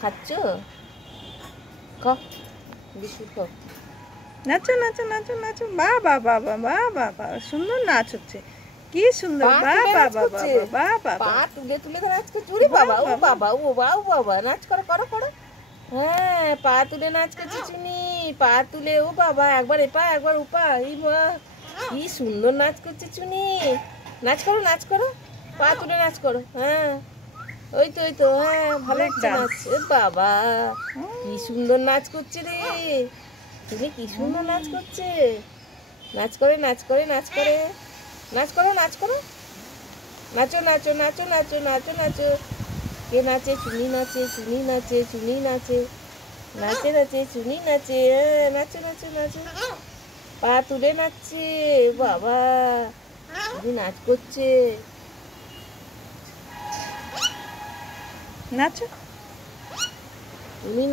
খাচ্ছ? খাও, বিস্কুট খাও। নাচো নাচো নাচো নাচো, বাহ বাহ বাহ বাহ বাহ বাহ বাহ, সুন্দর নাচ হচ্ছে, কি সুন্দর, বাহ বাহ বাহ বাহ বাহ বাহ, পা তুলে তুলে নাচ করছে। ওরে বাবা, ও বাবা, ও বাবা, ও বাবা, নাচ করো করো করো। হ্যাঁ, পা তুলে নাচ করছে চুনি, পা তুলে। ও বাবা, একবার এপা একবার ওপা। এই মা, কি সুন্দর নাচ করছে চুনি। নাচ করো নাচ করো, পা তুলে নাচ করো। হ্যাঁ, ওই তো ওই তো, হ্যাঁ, ভালো হচ্ছে নাচ। এ বাবা, কি সুন্দর নাচ করছে রে। তুমি কি সুন্দর নাচ করছে। নাচ করে নাচ করে নাচ করে নাচ করো নাচ করো, নাচো নাচো নাচো নাচো নাচো নাচো। কে নাচে? চুনি নাচে, চুনি নাচে, চুনি নাচে, নাচে নাচে চুনি নাচে। হ্যাঁ, নাচো নাচো নাচো, পা তুলে নাচছে। বাবা, তুমি নাচ করছে। নাচো। তুমি